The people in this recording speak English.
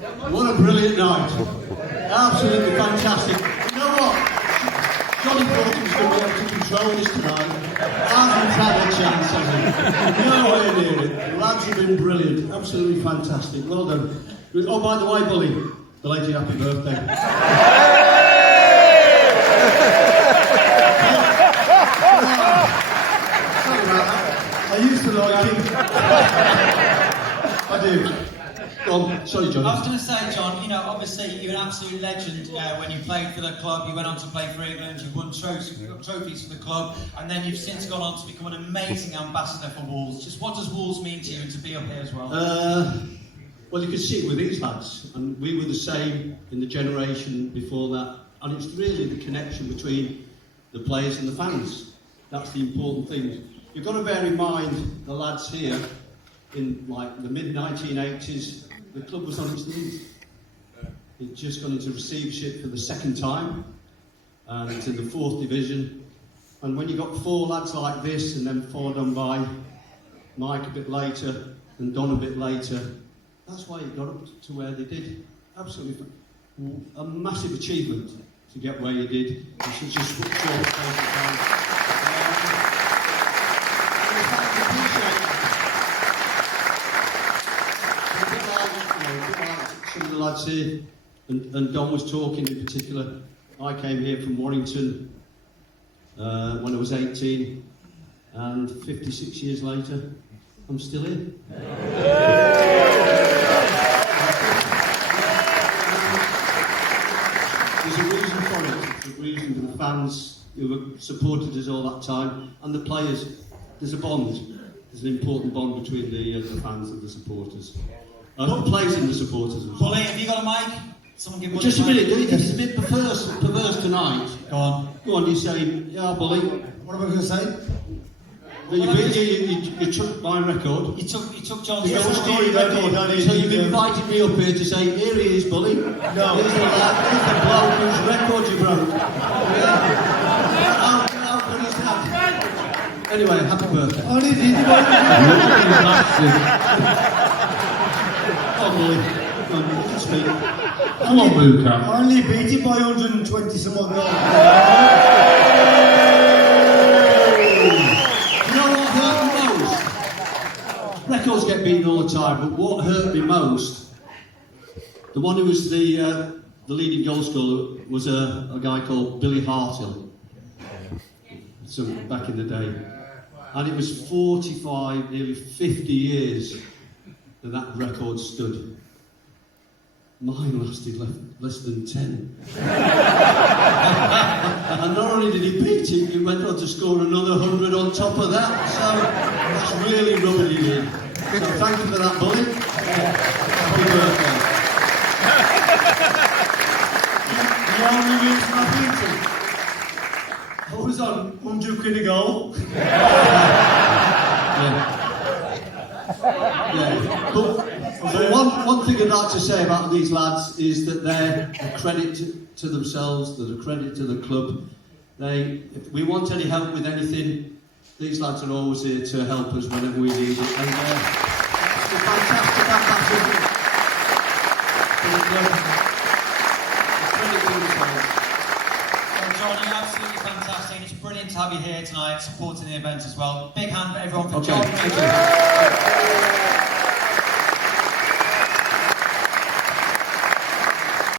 What a brilliant night. Absolutely fantastic. You know what? Johnny Thornton's going to be able to control this tonight. Hasn't had a chance, has he? Nowhere near it. The lads have been brilliant. Absolutely fantastic. Well done. Oh, by the way, Bully, belated happy birthday. Sorry about that. I used to like him. I do. Sorry, John. I was going to say, John, you know, obviously you're an absolute legend when you played for the club. You went on to play for England, you won trophies for the club, and then you've since gone on to become an amazing ambassador for Wolves. Just what does Wolves mean to you and to be up here as well? Well, you can see it with these lads, and we were the same in the generation before that, and it's really the connection between the players and the fans. That's the important thing. You've got to bear in mind the lads here in like the mid-1980s. The club was on its knees. It just gone into receivership for the second time, and it's in the 4th division. And when you got 4 lads like this, and then followed on by Mike a bit later, and Don a bit later, that's why it got up to where they did. Absolutely a massive achievement to get where you did in such a short space of time. Some of the lads here, and Don was talking in particular. I came here from Warrington when I was 18, and 56 years later, I'm still here. There's a reason for it. There's a reason for the fans who have supported us all that time, and the players. There's a bond. There's an important bond between the fans and the supporters. The players and the supporters as well. Bully, have you got a mic? Someone give Bully Just a minute, mic. this is a bit perverse tonight. Go on. Go on, you say, yeah, Bully. What am I going to say? You took my record. You took John's You record. So you've invited me up here to say, here he is, Bully. No. Here's the bloke whose record you broke. How good is that? Anyway, happy birthday. Only Come on, Bully. Come on, you can speak. Come on, Luca. only beat it by 120 some odd goals. You know what hurt me most? Records get beaten all the time, but what hurt me most, the one who was the leading goal scorer was a guy called Billy Hartill. So back in the day. And it was 45, nearly 50 years that record stood. Mine lasted less than 10. And not only did he beat it, he went on to score another 100 on top of that. So that's really rubbing it in. So thank you for that, Bully. Happy birthday. The only reason I beat it, I was on 100 quid a goal. Yeah. But one thing I'd like to say about these lads is that they're a credit to themselves, they're a credit to the club. If we want any help with anything, these lads are always here to help us whenever we need it. And it's a fantastic ambassador for the club. A credit to themselves. Well, John, you're absolutely fantastic. It's brilliant to have you here tonight, supporting the event as well. Big hand for everyone for Okay, John. thank you.